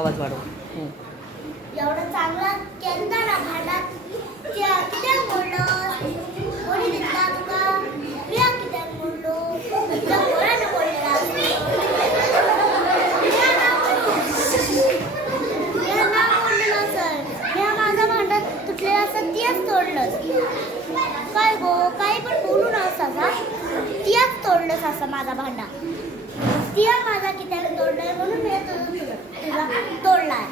आवाज वाढव. एवढं चांगला केंदा ना भांडात कित्याक मोडलं कोणी दिसला तुका प्रिया कित्याक मोडलो तुझ्या कोणानं मोडलेला प्रिया ना मोडलेलं सर प्रिया माझा भांडा तुटलेला असं तियाच तोडलंस काय गो काही पण बोलू नसतास हा तियाच तोडलंस असं माझा भांडा तिया माझा कित्याक तोडलाय म्हणून मी तुझा तोडलाय.